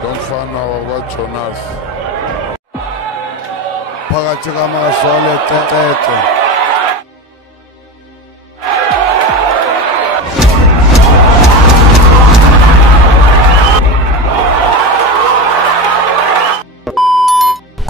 lomfana wakwaJonas phakathi kaMakazole Tetete.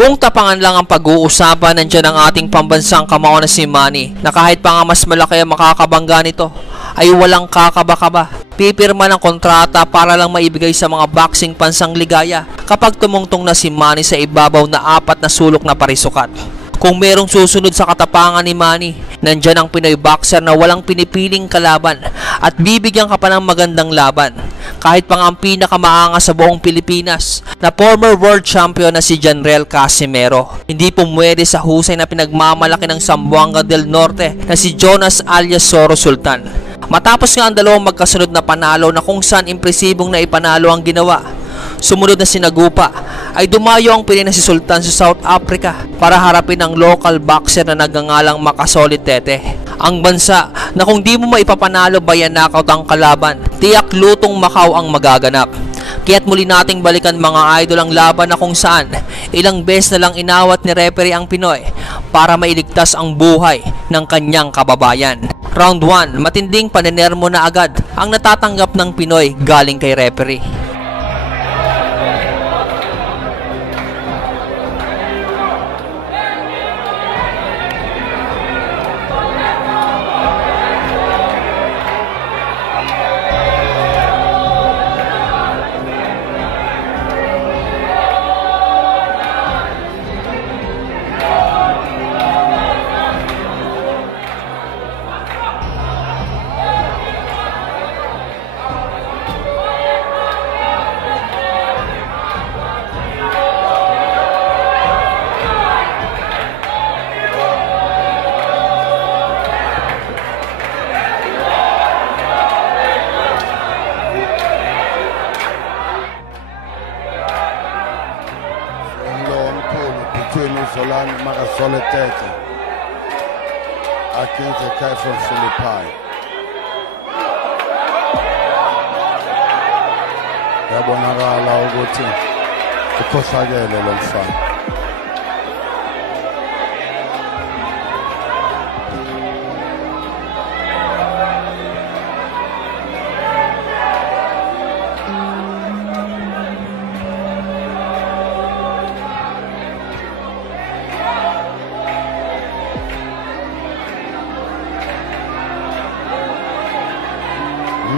Kung tapangan lang ang pag-uusapan, nandiyan ang ating pambansang kamao na si Manny, na kahit pa nga mas malaki ang makakabangga nito, ay walang kakaba-kaba. Pipirma ng kontrata para lang maibigay sa mga boxing pansang ligaya kapag tumungtong na si Manny sa ibabaw na 4 na sulok na parisukat. Kung merong susunod sa katapangan ni Manny, nandyan ang Pinoy boxer na walang pinipiling kalaban at bibigyan ka pa ng magandang laban. Kahit pa nga ang pinakamaangas sa buong Pilipinas na former world champion na si Janrel Casimero, hindi pumwede sa husay na pinagmamalaki ng Zamboanga del Norte na si Jonas alias Soro Sultan. Matapos nga ang dalawang magkasunod na panalo na kung saan impresibong na ipanalo ang ginawa, sumunod na sinagupa ay dumayo ang pili na si Sultan sa South Africa para harapin ang local boxer na nagngangalang Makazole Tete. Ang bansa na kung di mo maipapanalo bayan knockout ang kalaban, tiyak lutong Macau ang magaganap. Kaya't muli nating balikan mga idol ang laban na kung saan ilang beses na lang inawat ni referee ang Pinoy para mailigtas ang buhay ng kanyang kababayan. Round 1, matinding panenermo na agad ang natatanggap ng Pinoy galing kay referee. Solani Makazole Tete against the guy from Philippi. Yabonakala ukuthi ukhohlakele lo mfana.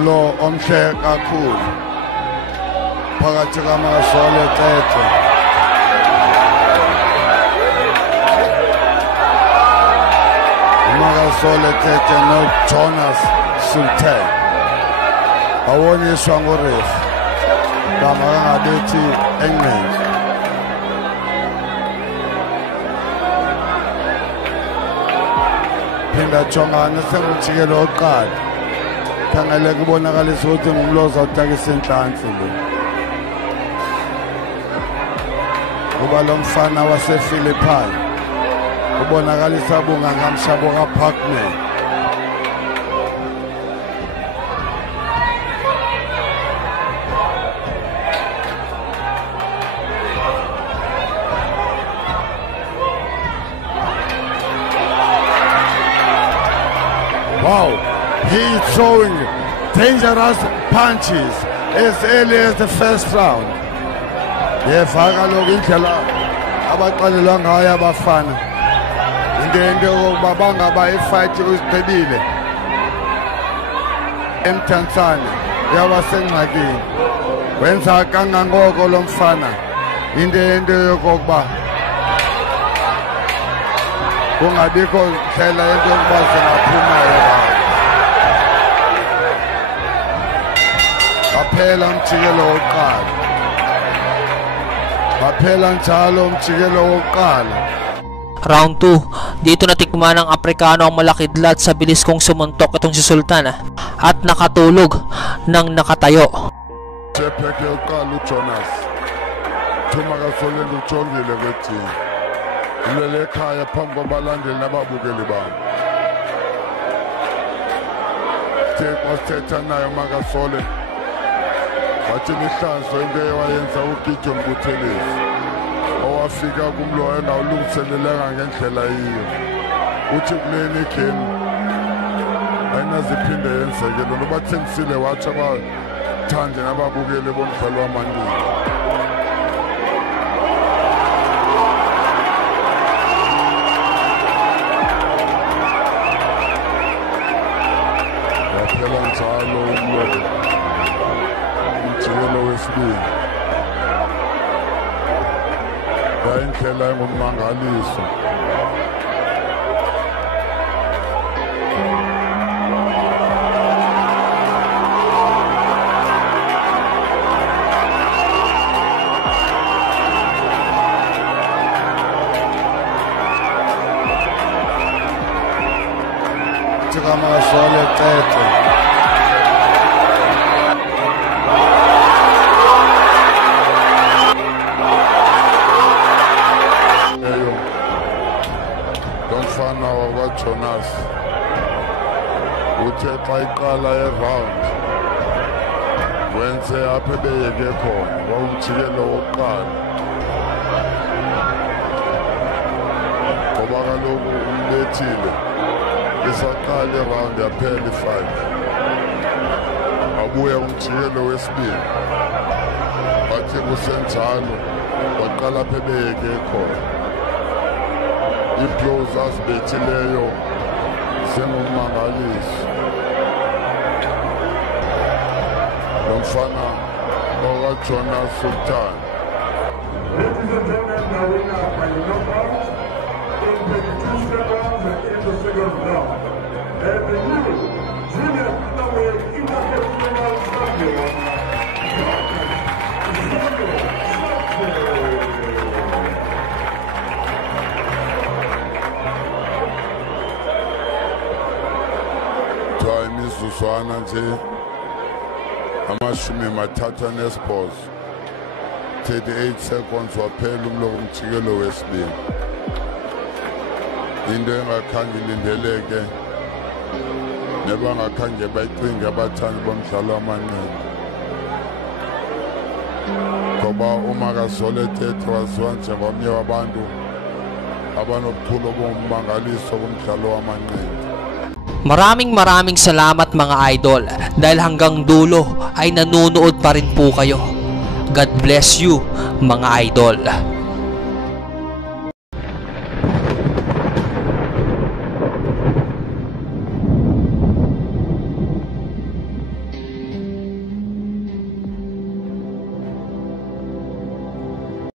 Lo omhle kakhulu phakathi kaMakazole Tete Makazole Tete no Jonas Sultan awoniswa ngorefu kama ngabethi England. Phinda jongana sengujikelo oqala khangele kubonakalisa ukuthi ngumloza utakisa inhlansi lo. Kuba lo mfana wasePhilippi ubonakalisa bungangamshabo kaParkman. Wow, he's throwing dangerous punches as early as the first round. Yefaka lokhu indlela abaqalelwa ngayo abafana. Into yokuba bangaba ifight usiqedile eMthanzania yabasengxakini. Wenza kangangoko lo mfana. Into yokuba kungabikho ndlela into yokuba singaphuma. Baphela umjikelo wokuqala. Baphela njalo umjikelo wokuqala. Round 2, dito natikman ng Aprikano ang malakidlat sa bilis kong sumuntok itong si Sultan at nakatulog ng nakatayo. Sepheke yokuqala uJonas. Makazole ujongile kwethi. Ulele ekhaya phambi kwabalandeli nababukeli bami. Wasithetha nayo Makazole. wathi Mhlanhlo into ewayenza uGideon Buthelezi owafika kumlo engawulungiselelanga ngendlela yiyo uthi kuleni game ayinaziphinde yenzeke lo bathengisile wathi abathande nababukeli bomdlalo wamaNdini. Waphela njalo umjikelo wesibili yayindlela engummangaliso. Kamasole Tete eyo lomfana wakwaJonas uthe xa iqala eround wenze apha ebeyeke khona kwawumjikelo wokuqala ngoba kaloku umbethile isaqala iround yaphela i-5 abuya umjikelo wesibili bathi kusenjalo waqala apha ebeyeke khona iblows azibethileyo sengummangaliso lo mfana okaJonas Sultan. Ladies and gentlemen, now we are by knockout in 22 seconds in the second round. And the new junior middleweight international champion, imizuzwana nje amashumi mathathu anesibhozo 38 seconds waphela umjikelo wesibili. Into engakhange ilindeleke nebangakhange bayicinge abathandi bomdlalo wamaNdini ngoba uMakazole Tete waziwa njengomnye wabantu abanobuchule obummangaliso kumdlalo wamaNdini. Maraming salamat mga idol dahil hanggang dulo ay nanonood pa rin po kayo. God bless you mga idol.